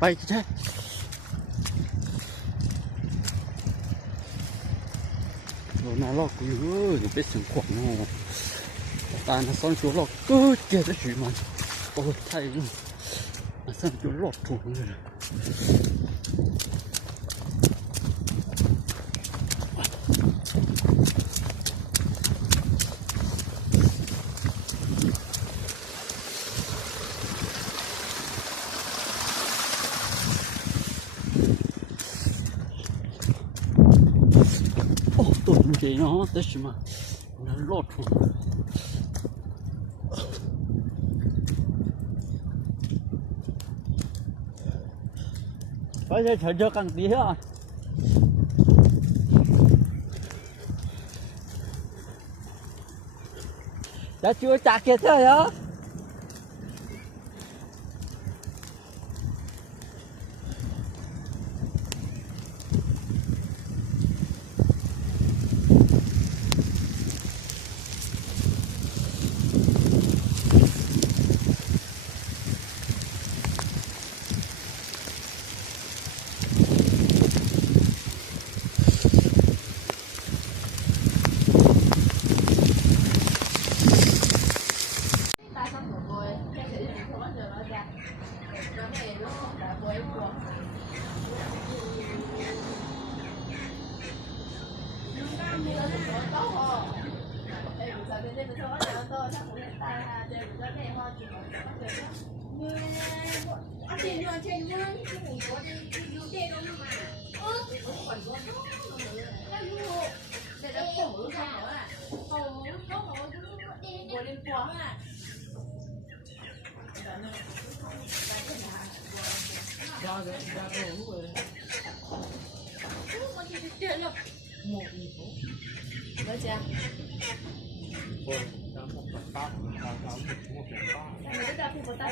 bay thế rồi nó lọt cứ những biết sừng khoảng nó ta nó xong chỗ lọt cứ kia cái chuyện mà ôi thay luôn mà xong chỗ lọt thủng rồi thì nó tới mà nó lọt thủng bây giờ chờ cho càng tí nữa đã chưa chặt kia thôi á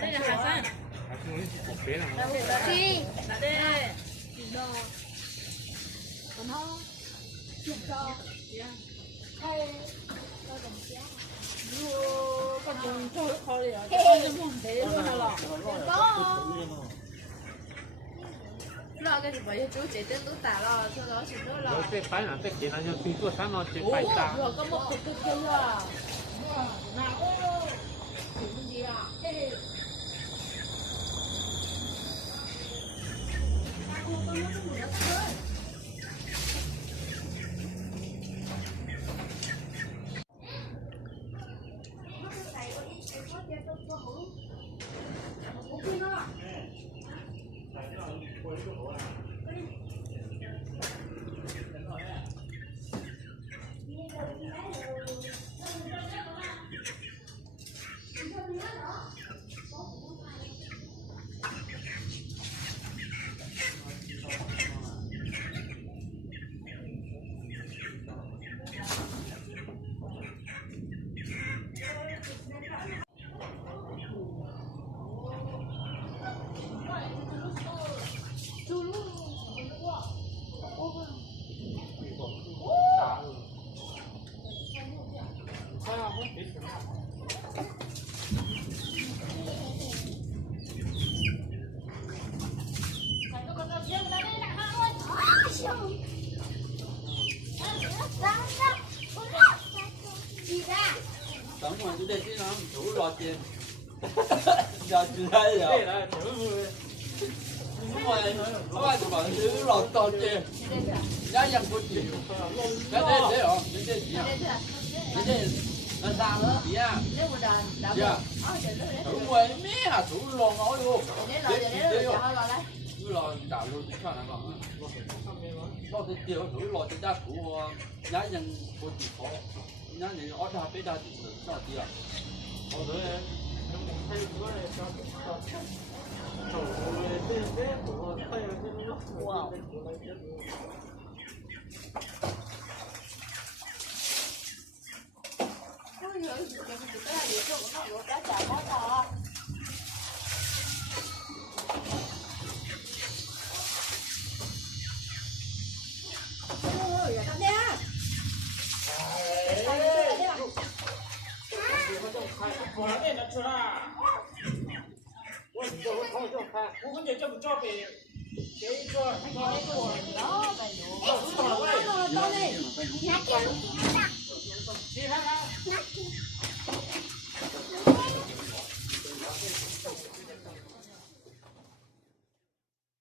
đây là Hà Sang. Đi. Đây. Đồ. Còn không? Chụp cho. Hay còn giá. Con dùng cho khó đi rồi. Con dùng thế luôn hả lọ? Có. Lo cái gì vậy chú chị tên tú tả lo cho đó chị tôi lo. Cái phải là cái chuyện là như phi của sáng nó chỉ phải ta. Rồi có một cục kia rồi. Nào ơi. Chuyện gì à? Tổng mà chú đây chứ nó chủ lọt tiền giờ chú đây rồi đúng rồi có ai tụi bạn chú lọt to tiền giá dân của chị cái đây thế hả cái đây gì à cái đây là sao nữa chị à dạ đúng rồi mía à chủ lọt nói luôn để chú lọt đảo luôn chứ sao nào lo thì chiều chủ lọt thì giá của giá dân của chị có nhá thì ở đây bây giờ thì sao thì à ở đây nó một thay nữa này cho wow 吃啦。我5分钟就不交给一个，到嘞，你还给